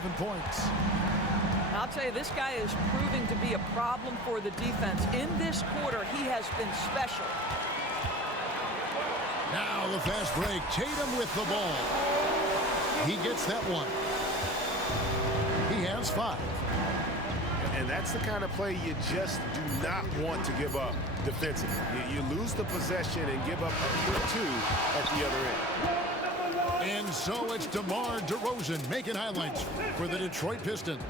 11 points. I'll tell you, this guy is proving to be a problem for the defense. In this quarter, he has been special. Now the fast break. Tatum with the ball. He gets that one. He has 5. And that's the kind of play you just do not want to give up defensively. You lose the possession and give up a quick 2 at the other end. And so it's DeMar DeRozan making highlights for the Detroit Pistons.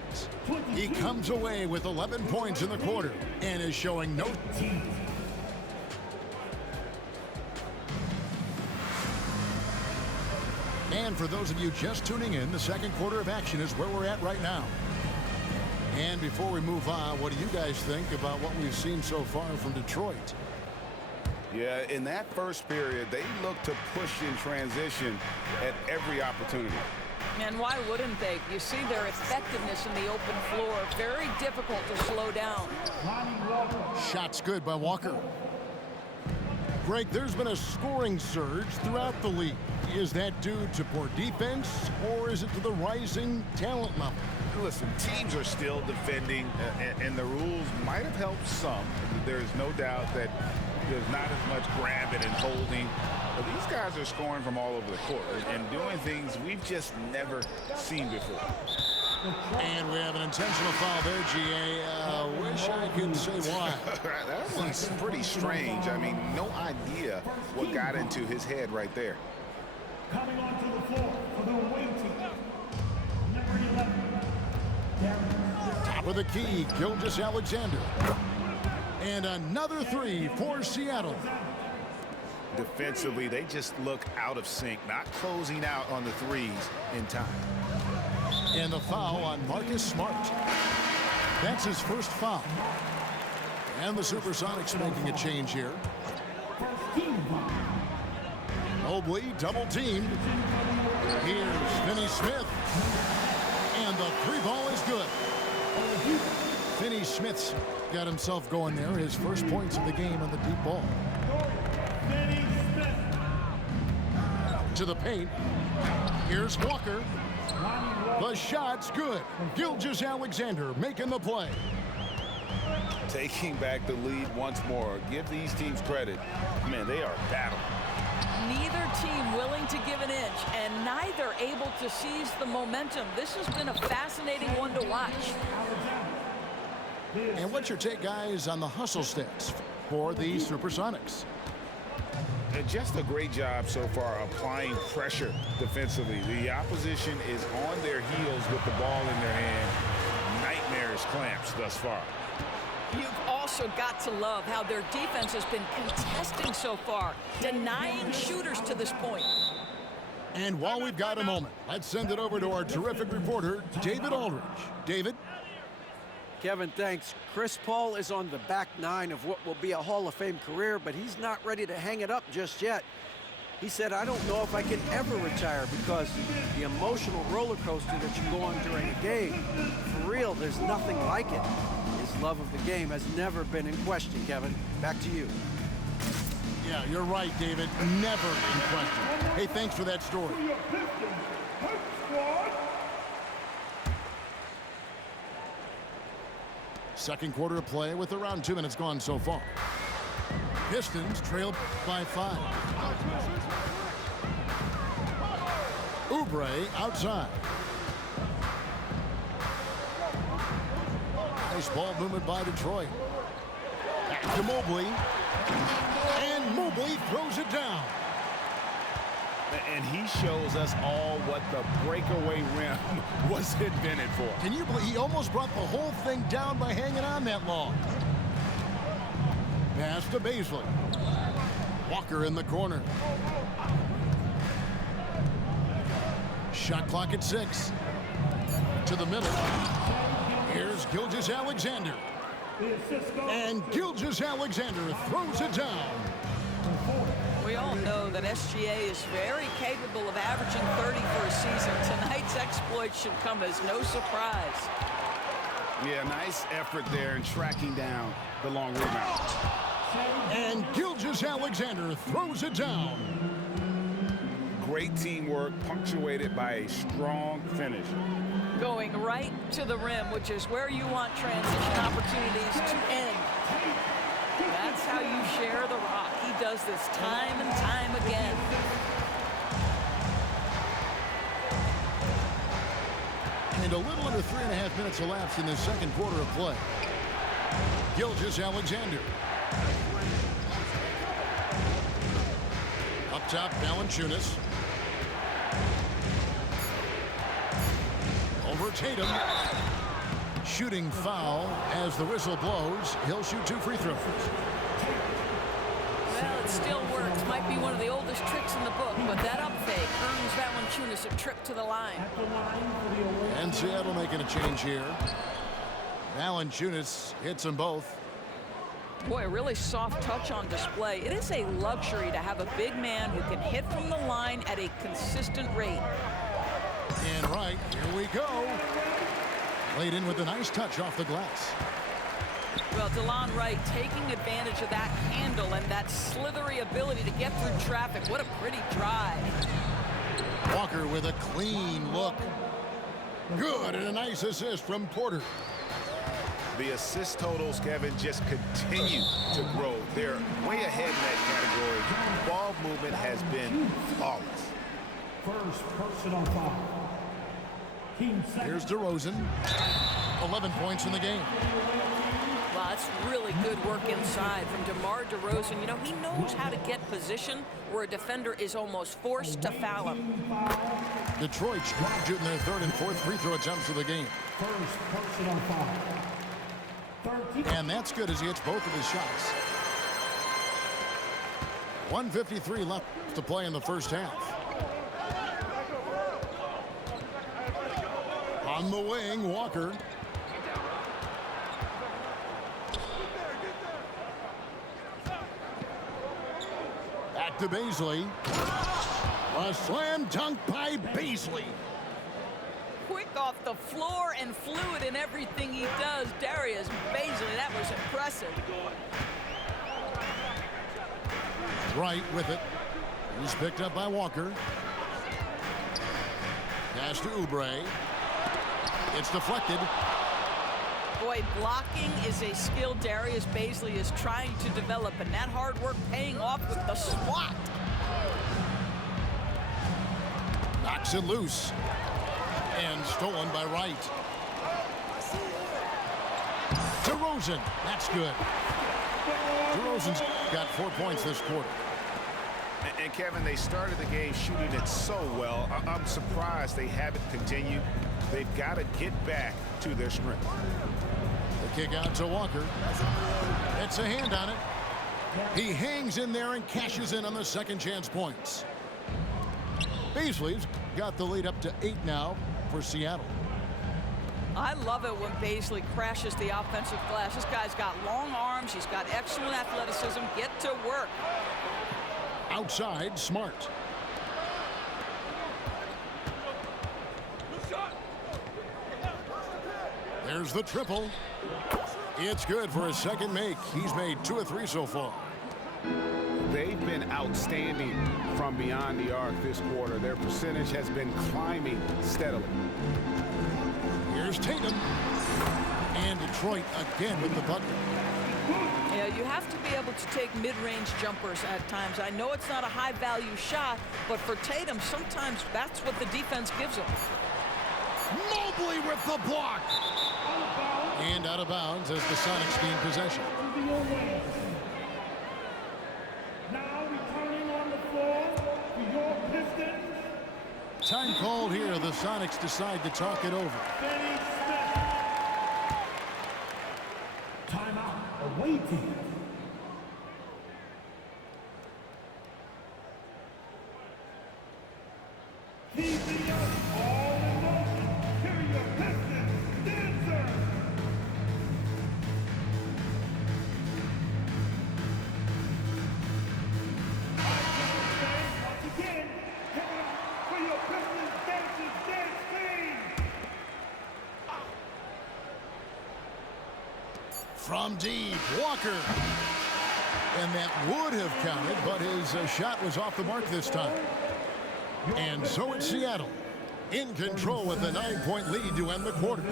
He comes away with 11 points in the quarter and is showing no... And for those of you just tuning in, the second quarter of action is where we're at right now. And before we move on, what do you guys think about what we've seen so far from Detroit? Yeah, in that first period, they looked to push in transition at every opportunity. And why wouldn't they? You see their effectiveness in the open floor. Very difficult to slow down. Shots good by Walker. Greg, there's been a scoring surge throughout the league. Is that due to poor defense, or is it to the rising talent level? Listen, teams are still defending, and the rules might have helped some. There's no doubt that there's not as much grabbing and holding. But these guys are scoring from all over the court and doing things we've just never seen before. And we have an intentional foul there, GA. Wish I could say why. That one's pretty strange. I mean, no idea what got into his head right there. Coming onto the floor for the away team, number 11. Top of the key, Gilgeous-Alexander. And another 3 for Seattle. Defensively, they just look out of sync, not closing out on the threes in time. And the foul on Marcus Smart. That's his first foul. And the Supersonics making a change here. Mobley double teamed. Here's Finney-Smith. And the 3-ball is good. Finney-Smith's got himself going there. His first points of the game on the deep ball. To the paint. Here's Walker. The shot's good. Gilgeous-Alexander making the play. Taking back the lead once more. Give these teams credit. Man, they are battling. Neither team willing to give an inch, and neither able to seize the momentum. This has been a fascinating one to watch. And what's your take, guys, on the hustle stats for the Supersonics? Just a great job so far applying pressure defensively. The opposition is on their heels with the ball in their hand. Nightmares clamps thus far. You've also got to love how their defense has been contesting so far, denying shooters to this point. And while we've got a moment, let's send it over to our terrific reporter, David Aldridge. David? Kevin, thanks. Chris Paul is on the back 9 of what will be a Hall of Fame career, but he's not ready to hang it up just yet. He said, I don't know if I can ever retire because the emotional roller coaster that you go on during a game, for real, there's nothing like it. His love of the game has never been in question, Kevin. Back to you. Yeah, you're right, David. Never in question. Hey, thanks for that story. Second quarter of play with around 2 minutes gone so far. Pistons trail by 5. Oubre outside. Nice ball movement by Detroit. Back to Mobley. And Mobley throws it down. And he shows us all what the breakaway rim was invented for. Can you believe he almost brought the whole thing down by hanging on that long? Pass to Baisley. Walker in the corner. Shot clock at 6. To the middle. Here's Gilgeous-Alexander. And Gilgeous-Alexander throws it down. We all know that SGA is very capable of averaging 30 for a season. Tonight's exploit should come as no surprise. Yeah, nice effort there in tracking down the long rebound. And Gilgeous-Alexander throws it down. Great teamwork punctuated by a strong finish. Going going right to the rim, which is where you want transition opportunities to end. That's how you share the rock. He does this time and time again. And a little under 3.5 minutes elapsed in the second quarter of play. Gilgeous-Alexander. Up top, Valanciunas. Over Tatum. Shooting foul as the whistle blows. He'll shoot 2 free throws. Well, it still works. Might be one of the oldest tricks in the book, but that up fake earns Valanciunas a trip to the line. And Seattle making a change here. Valanciunas hits them both. Boy, a really soft touch on display. It is a luxury to have a big man who can hit from the line at a consistent rate. And right, here we go. Laid in with a nice touch off the glass. Well, DeLon Wright taking advantage of that handle and that slithery ability to get through traffic. What a pretty drive. Walker with a clean look. Good, and a nice assist from Porter. The assist totals, Kevin, just continue to grow. They're way ahead in that category. Ball movement has been flawless. First personal foul. Team second. Here's DeRozan. 11 points in the game. Wow, that's really good work inside from DeMar DeRozan. You know, he knows how to get position where a defender is almost forced to foul him. Detroit shooting their third and fourth free throw attempts of the game. First personal foul. 13. And that's good as he hits both of his shots. 1:53 left to play in the first half. On the wing, Walker. Back to Beasley. A slam dunk by Beasley. Quick off the floor and fluid in everything he does. Darius Bazley, that was impressive. Right with it. He's picked up by Walker. Pass to Oubre. It's deflected. Boy, blocking is a skill Darius Bazley is trying to develop, and that hard work paying off with the swat. Knocks it loose. And stolen by Wright. DeRozan. That's good. DeRozan's got 4 points this quarter. And Kevin, they started the game shooting it so well. I'm surprised they haven't continued. They've got to get back to their strength. The kick out to Walker. It's a hand on it. He hangs in there and cashes in on the second chance points. Beasley's got the lead up to 8 now for Seattle. I love it when Bazley crashes the offensive glass. This guy's got long arms. He's got excellent athleticism. Get to work. Outside, Smart. There's the triple. It's good for his second make. He's made 2 of 3 so far. They've been outstanding from beyond the arc this quarter. Their percentage has been climbing steadily. Here's Tatum. And Detroit again with the bucket. Yeah, you have to be able to take mid-range jumpers at times. I know it's not a high-value shot, but for Tatum, sometimes that's what the defense gives him. Mobley with the block. And out of bounds as the Sonics gain possession. Now returning on the floor for your Pistons. Time called here. The Sonics decide to talk it over. Finney Smith. Timeout. Awaiting. Keeping us all in motion. Here are your Pistons dancers. Once again, give it up for your Pistons dancers dance team. From deep, Walker. And that would have counted, but his shot was off the mark this time. And so it's Seattle. In control with a 9-point lead to end the quarter.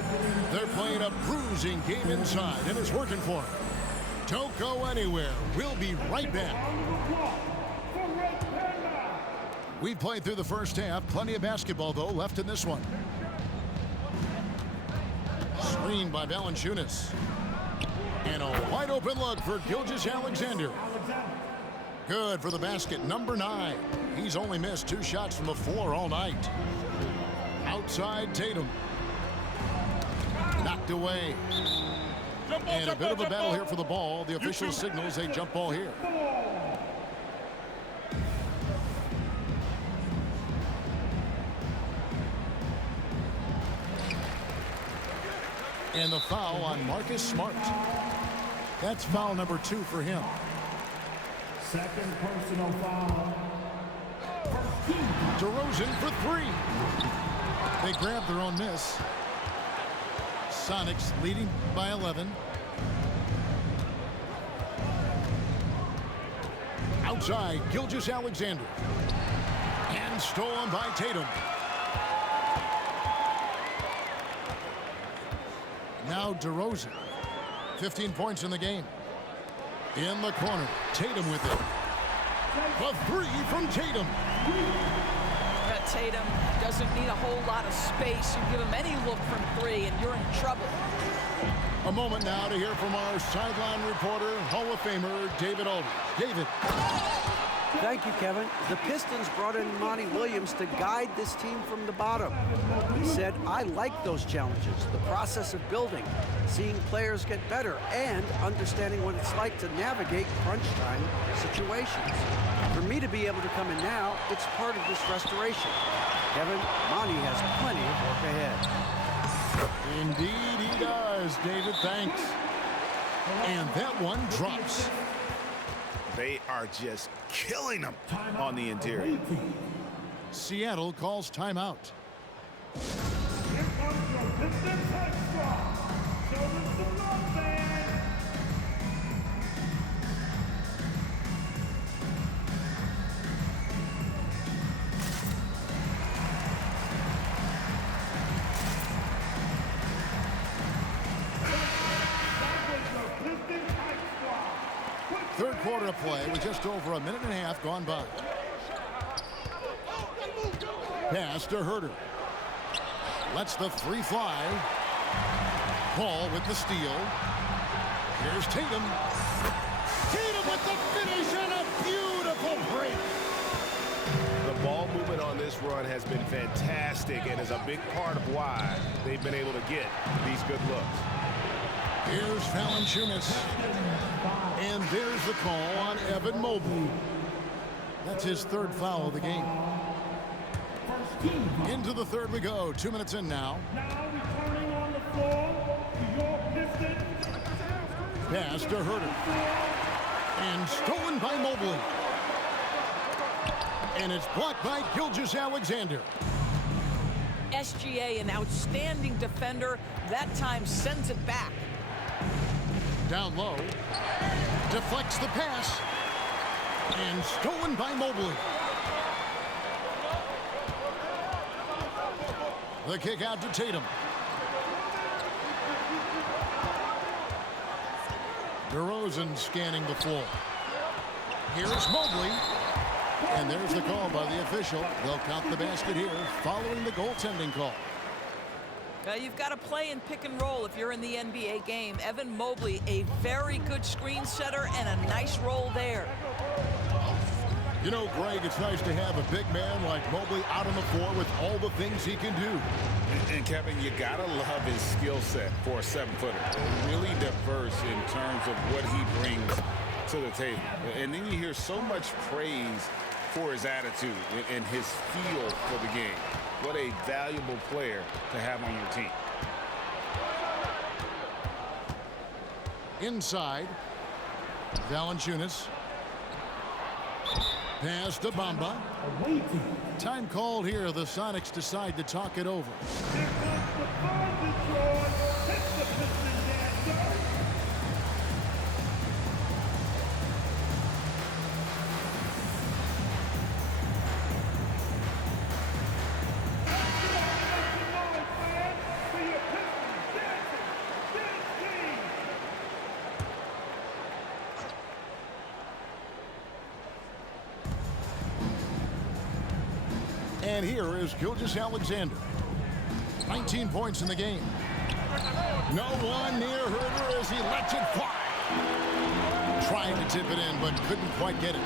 They're playing a bruising game inside, and it's working for them. Don't go anywhere. We'll be right back. We've played through the first half. Plenty of basketball, though, left in this one. Screened by Valanciunas. And a wide open look for Gilgeous-Alexander. Good for the basket, number 9. He's only missed 2 shots from the floor all night. Outside Tatum. Knocked away. And a bit of a battle here for the ball. The official signals a jump ball here. And the foul on Marcus Smart. That's foul number 2 for him. Second personal foul. DeRozan for 3. They grab their own miss. Sonics leading by 11. Outside, Gilgeous-Alexander. And stolen by Tatum. Now DeRozan. 15 points in the game. In the corner, Tatum with it. A 3 from Tatum. That Tatum doesn't need a whole lot of space. You give him any look from 3 and you're in trouble. A moment now to hear from our sideline reporter, Hall of Famer David Aldridge. David. Thank you, Kevin. The Pistons brought in Monty Williams to guide this team from the bottom. He said, I like those challenges, the process of building, seeing players get better, and understanding what it's like to navigate crunch time situations. For me to be able to come in now, it's part of this restoration. Kevin, Monty has plenty of work ahead. Indeed he does, David. Thanks. And that one drops. They are just killing them on the interior. Seattle calls timeout. Here comes your Pistons extra. Show them some love, man. That was your Pistons extra. Third quarter of play with just over a minute and a half gone by. Pass to Herter. Lets the 3 fly. Paul with the steal. Here's Tatum. Tatum with the finish and a beautiful break. The ball movement on this run has been fantastic and is a big part of why they've been able to get these good looks. Here's Valanciunas. And there's the call on Evan Mobley. That's his 3rd foul of the game. Into the 3rd we go. 2 minutes in now. Now returning on the floor to your Pistons. Pass to Herter. And stolen by Mobley. And it's blocked by Gilgeous-Alexander. SGA, an outstanding defender, that time sends it back. Down low. Deflects the pass. And stolen by Mobley. The kick out to Tatum. DeRozan scanning the floor. Here's Mobley. And there's the call by the official. They'll count the basket here following the goaltending call. You've got to play in pick and roll if you're in the NBA game. Evan Mobley, a very good screen setter and a nice roll there. You know, Greg, it's nice to have a big man like Mobley out on the floor with all the things he can do. And Kevin, you gotta love his skill set for a 7-footer. Really diverse in terms of what he brings to the table. And then you hear so much praise for his attitude and his feel for the game. What a valuable player to have on your team. Inside, Valanciunas. Pass to Bamba. Time called here. The Sonics decide to talk it over. Here comes the ball, Detroit. Hit the Pistons dancer. And here is Gilgeous-Alexander. 19 points in the game. No one near Herder as he lets it fly. Trying to tip it in, but couldn't quite get it.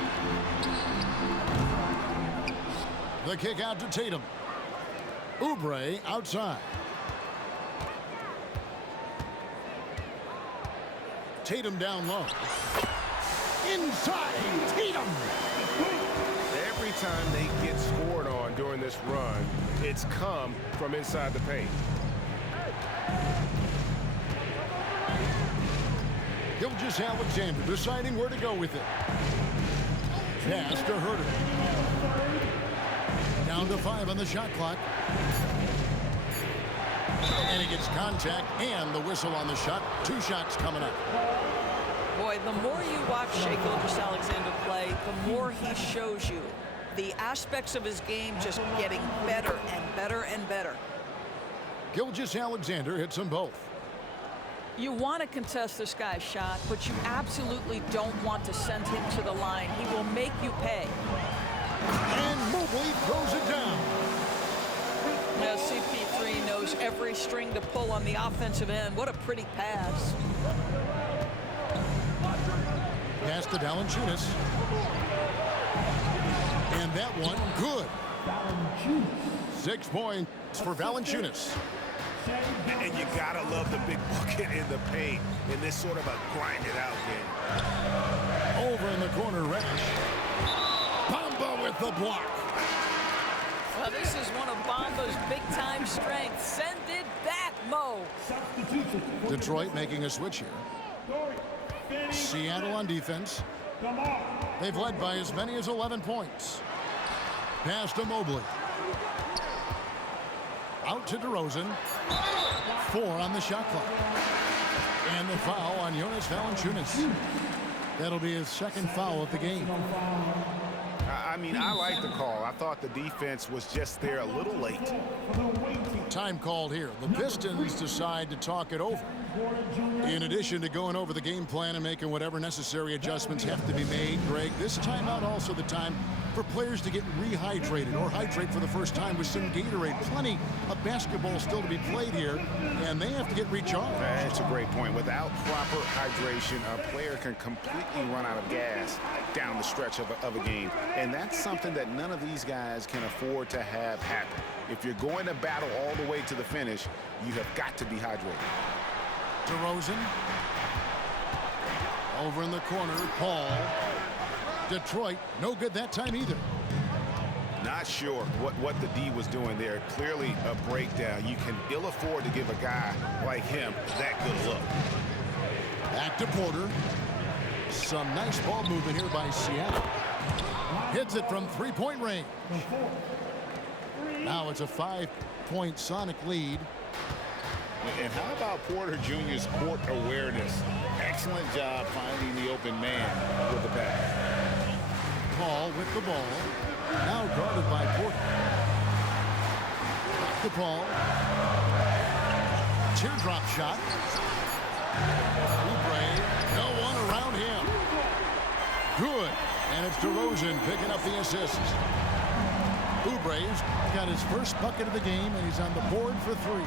The kick out to Tatum. Oubre outside. Tatum down low. Inside, Tatum. Every time they get scored on during this run, it's come from inside the paint. Gilgeous-Alexander deciding where to go with it. Pass to Herder. Down to 5 on the shot clock. And he gets contact and the whistle on the shot. 2 shots coming up. Boy, the more you watch Shai Gilgeous-Alexander play, the more he shows you the aspects of his game just getting better and better and better. Gilgeous-Alexander hits them both. You want to contest this guy's shot, but you absolutely don't want to send him to the line. He will make you pay. And Mobley throws it down. Now CP3 knows every string to pull on the offensive end. What a pretty pass. Pass to Valanciunas. And that one, good. 6 points for Valanciunas. And you gotta love the big bucket in the paint in this sort of a grind-it-out game. Over in the corner, Reddish. Bamba with the block. Well, this is one of Bamba's big-time strengths. Send it back, Mo. Detroit making a switch here. Seattle on defense. They've led by as many as 11 points. Pass to Mobley. Out to DeRozan. 4 on the shot clock. And the foul on Jonas Valanciunas. That'll be his 2nd foul of the game. I mean, I like the call. I thought the defense was just there a little late. Time called here. The Pistons decide to talk it over. In addition to going over the game plan and making whatever necessary adjustments have to be made, Greg, this timeout also the time for players to get rehydrated or hydrate for the first time with some Gatorade. Plenty of basketball still to be played here, and they have to get recharged. That's a great point. Without proper hydration, a player can completely run out of gas down the stretch of a game. And that's something that none of these guys can afford to have happen. If you're going to battle all the way to the finish, you have got to be hydrated. DeRozan. Over in the corner, Paul. Detroit, no good that time either. Not sure what the D was doing there. Clearly a breakdown. You can ill afford to give a guy like him that good look. Back to Porter. Some nice ball movement here by Seattle. Hits it from 3-point range. Now it's a 5-point Sonic lead. And how about Porter Jr.'s court awareness? Excellent job finding the open man with the pass. Paul with the ball. Now guarded by Porter. Back to Paul. Teardrop shot. Oubre. No one around him. Good. And it's DeRozan picking up the assist. Oubre's got his first bucket of the game, and he's on the board for 3.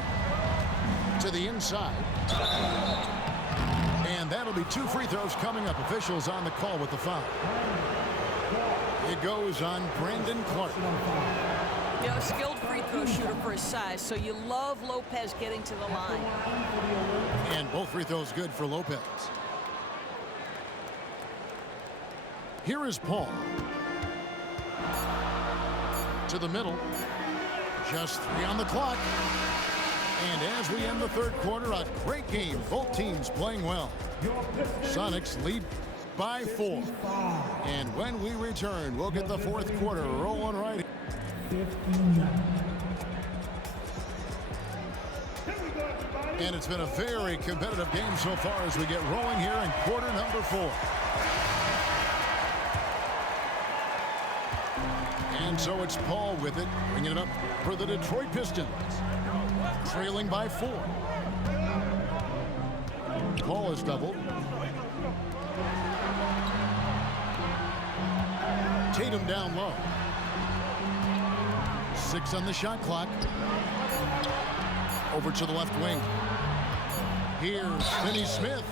To the inside. And that'll be 2 free throws coming up. Officials on the call with the foul. It goes on Brandon Clark. You know, a skilled free throw shooter for his size, so you love Lopez getting to the line. And both free throws good for Lopez. Here is Paul. To the middle. Just 3 on the clock. And as we end the 3rd quarter, a great game. Both teams playing well. Sonics lead by 4. And when we return, we'll get the 4th quarter rolling right. And it's been a very competitive game so far as we get rolling here in quarter number 4. And so it's Paul with it, bringing it up for the Detroit Pistons. Trailing by 4. Paul is doubled. Tatum down low. 6 on the shot clock. Over to the left wing. Here's Finney Smith.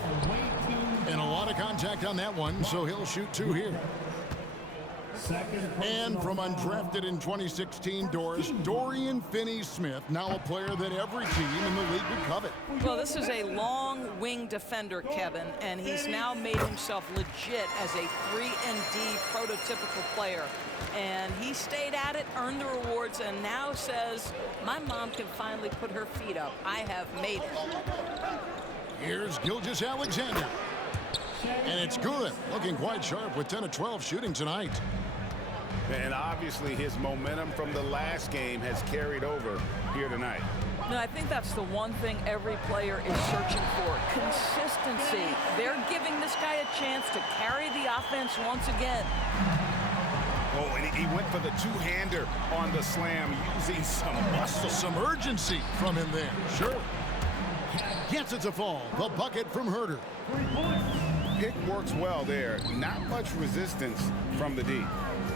And a lot of contact on that one, so he'll shoot 2 here. And from undrafted in 2016, Doris, Dorian Finney-Smith, now a player that every team in the league would covet. Well, this is a long wing defender, Kevin, and he's now made himself legit as a 3-and-D prototypical player. And he stayed at it, earned the rewards, and now says, my mom can finally put her feet up. I have made it. Here's Gilgeous-Alexander. And it's good. Looking quite sharp with 10 of 12 shooting tonight. And obviously his momentum from the last game has carried over here tonight. And I think that's the one thing every player is searching for, consistency. They're giving this guy a chance to carry the offense once again. Oh, and he went for the two-hander on the slam, using some muscle. Some urgency from him there. Sure. Gets it to fall. The bucket from Herter. Pick works well there. Not much resistance from the D.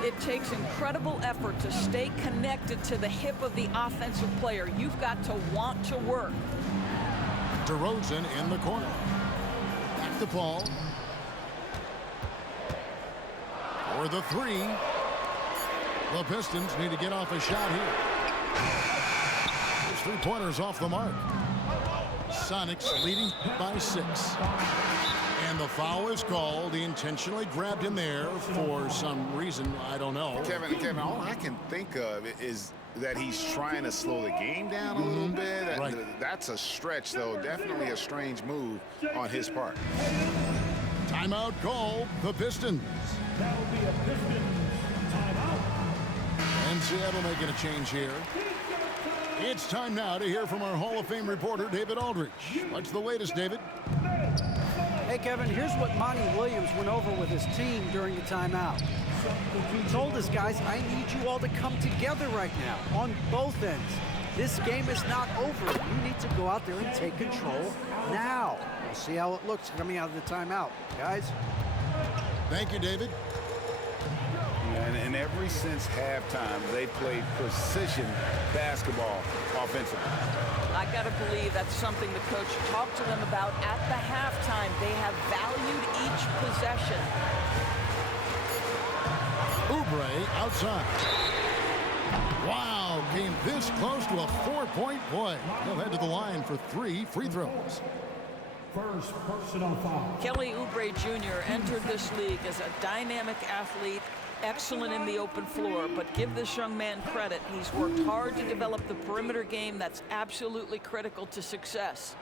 It takes incredible effort to stay connected to the hip of the offensive player. You've got to want to work. DeRozan in the corner. Back to Paul. For the 3. The Pistons need to get off a shot here. Those 3-pointers off the mark. Sonics leading by 6. And the foul is called. He intentionally grabbed him there for some reason. I don't know. Kevin, all I can think of is that he's trying to slow the game down a little bit. Right. That's a stretch, though. Definitely a strange move on his part. Timeout call. The Pistons. That will be a Pistons timeout. And Seattle making a change here. It's time now to hear from our Hall of Fame reporter, David Aldridge. What's the latest, David? Hey, Kevin, here's what Monty Williams went over with his team during the timeout. He told his guys, I need you all to come together right now on both ends. This game is not over. You need to go out there and take control now. We'll see how it looks coming out of the timeout, guys. Thank you, David. And ever since halftime, they played precision basketball offensively. I got to believe that's something the coach talked to them about at the halftime. They have valued each possession. Oubre outside. Wow, came this close to a 4-point play. He'll head to the line for 3 free throws. First personal foul. Kelly Oubre Jr. entered this league as a dynamic athlete, excellent in the open floor, but give this young man credit. He's worked hard to develop the perimeter game that's absolutely critical to success.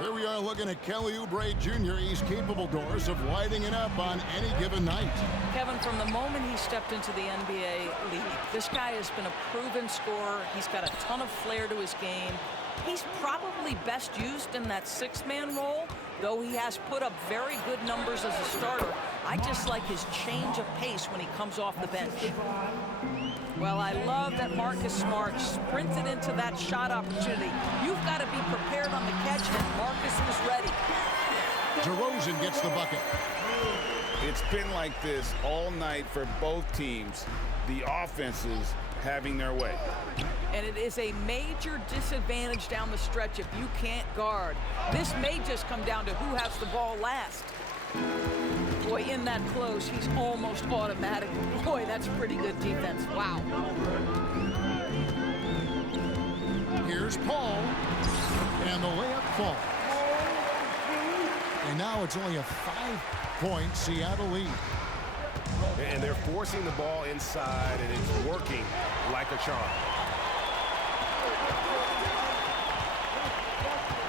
Here we are looking at Kelly Oubre Jr. He's capable, Doris, of lighting it up on any given night. Kevin, from the moment he stepped into the NBA league, this guy has been a proven scorer. He's got a ton of flair to his game. He's probably best used in that 6-man role, though he has put up very good numbers as a starter. I just like his change of pace when he comes off the bench. Well, I love that Marcus Smart sprinted into that shot opportunity. You've got to be prepared on the catch, and Marcus was ready. DeRozan gets the bucket. It's been like this all night for both teams. The offenses having their way. And it is a major disadvantage down the stretch if you can't guard. This may just come down to who has the ball last. Boy, in that close, he's almost automatic. Boy, that's pretty good defense. Wow. Here's Paul. And the layup falls. And now it's only a 5-point Seattle lead. And they're forcing the ball inside, and it's working like a charm.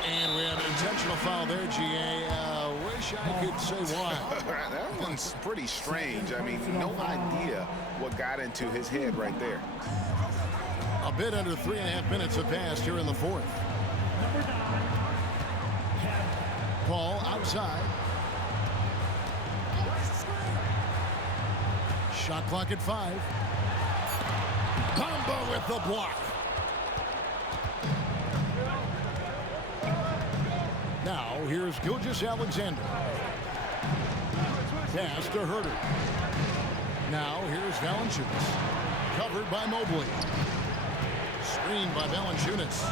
And we have an intentional foul there, GA. Wish I could say why. That one's pretty strange. I mean, no idea what got into his head right there. A bit under 3.5 minutes have passed here in the 4th. Paul outside. Shot clock at 5. Bamba with the block. Now, here's Gilgeous-Alexander. Pass to Herter. Now, here's Valanciunas. Recovered by Mobley. Screened by Valanciunas.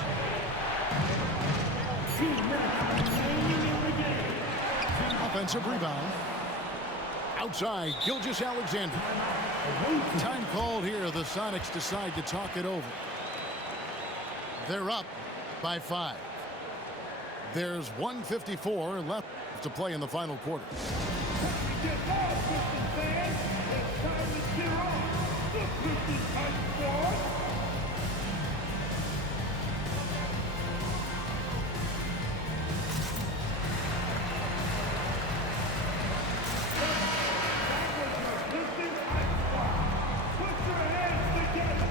2 minutes remaining in the game. Offensive rebound. Outside, Gilgeous-Alexander. Time called here. The Sonics decide to talk it over. They're up by 5. There's 1:54 left to play in the final quarter. Get lost, Pistons fans. It's time to cheer on the Pistons Hype Squad. Pistons Hype Squad. Put your hands together.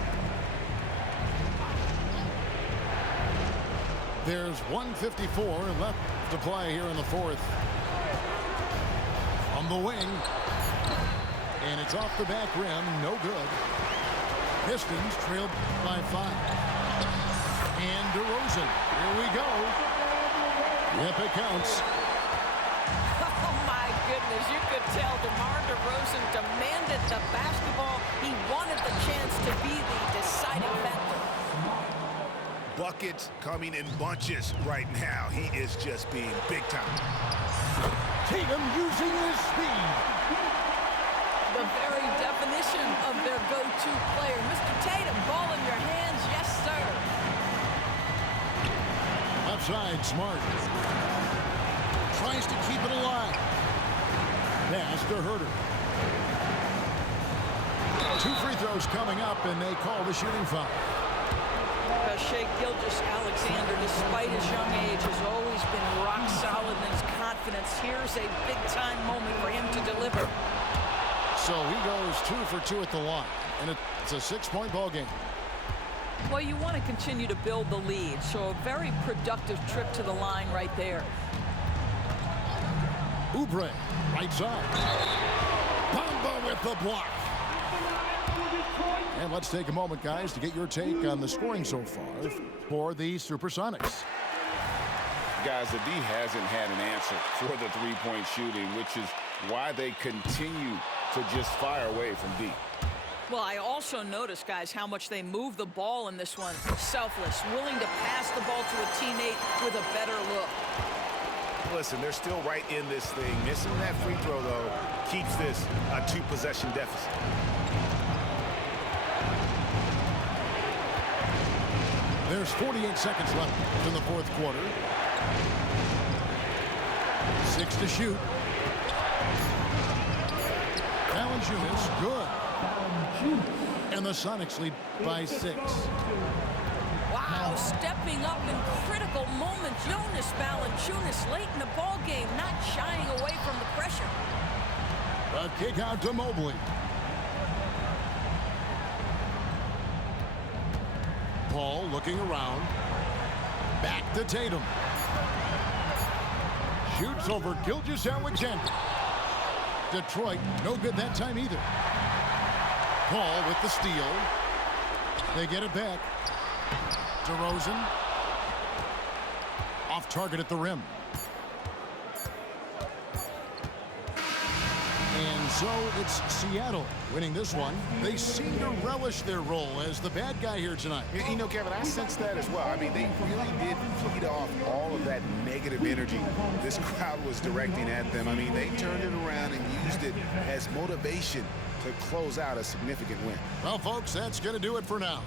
There's 1:54 left to play here in the fourth. On the wing. And it's off the back rim. No good. Pistons trailed by 5. And DeRozan. Here we go. Yep, it counts. Oh, my goodness. You could tell DeMar DeRozan demanded the basketball. He wanted the chance to be the deciding factor. Buckets coming in bunches right now. He is just being big time. Tatum using his speed. The very definition of their go-to player. Mr. Tatum, ball in your hands. Yes, sir. Outside, Smart. Tries to keep it alive. Pass to Herter. 2 free throws coming up, and they call the shooting foul. Shai Gilgeous-Alexander, despite his young age, has always been rock solid in his confidence. Here's a big-time moment for him to deliver. So he goes 2 for 2 at the line, and it's a 6-point ball game. Well, you want to continue to build the lead, so a very productive trip to the line right there. Oubre, right side. Bamba with the block. And let's take a moment, guys, to get your take on the scoring so far for the Supersonics. Guys, the D hasn't had an answer for the three-point shooting, which is why they continue to just fire away from deep. Well, I also noticed, guys, how much they move the ball in this one. Selfless, willing to pass the ball to a teammate with a better look. Listen, they're still right in this thing. Missing that free throw, though, keeps this a 2-possession deficit. There's 48 seconds left in the fourth quarter. 6 to shoot. Valanciunas, good. And the Sonics lead by 6. Wow, stepping up in critical moments. Jonas Valanciunas late in the ball game, not shying away from the pressure. A kick out to Mobley. Paul looking around. Back to Tatum. Shoots over Gilgeous-Alexander. Detroit, no good that time either. Paul with the steal. They get it back. DeRozan. Off target at the rim. And so it's Seattle winning this one. They seem to relish their role as the bad guy here tonight. You know, Kevin, I sense that as well. I mean, they really did feed off all of that negative energy this crowd was directing at them. I mean, they turned it around and used it as motivation to close out a significant win. Well, folks, that's going to do it for now.